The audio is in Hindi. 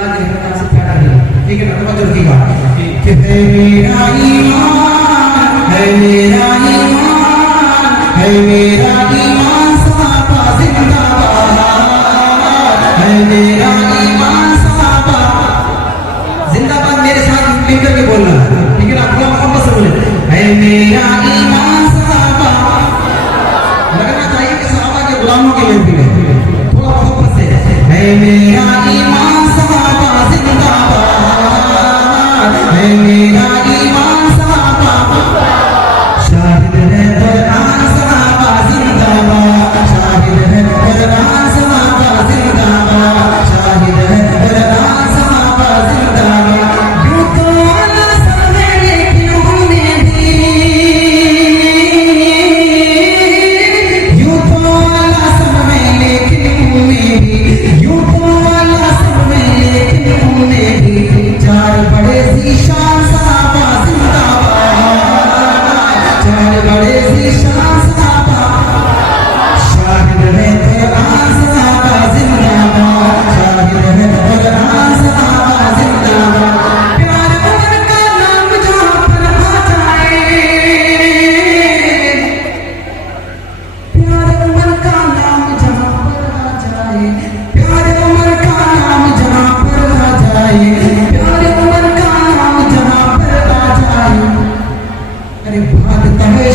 अल्लाह के रहमत से प्यारा है। ठीक है ना, तवज्जो रखिएगा कि है मेरा ईमान, है मेरा ईमान, है मेरा ईमान साहबा जिंदाबाद, है मेरा ईमान साहबा जिंदाबाद। मेरे साथ मिलकर के बोलना, ठीक है ना, थोड़ा मोहब्बत से बोले, है मेरा ईमान साहबा। लगना चाहिए कि साहबा के गुलामों के लिए भी है, थोड़ा मोहब्बत से, है मेरा ईमान साहबा जिंदाबाद, है मेरा ईमान साहबा शाहिद है कुरान साहबा जिंदाबाद, शाहिद है कुरान साहबा जिंदाबाद, शाहिद है कुरान साहबा जिंदाबाद। यूं तो अल्लाह समय लेकिन हमने भी, यूं तो अल्लाह समय लेकिन हमने भी, यूं तो अल्लाह समय लेकिन हमने भी चार बड़े ज़ीशान साहबा जिंदाबाद, चार बड़े ज़ीशान साहबा शाहिद है कुरान साहबा जिंदाबाद, शाहिद है कुरान साहबा जिंदाबाद। प्यार उमर का नाम जहाँ पर आ जाए, प्यार उमर का नाम जहाँ पर आ जाए, प्यार उमर का नाम जहाँ पर आ जाए, प्यार उमर का नाम जहाँ पर आ जाए, अरे भागता है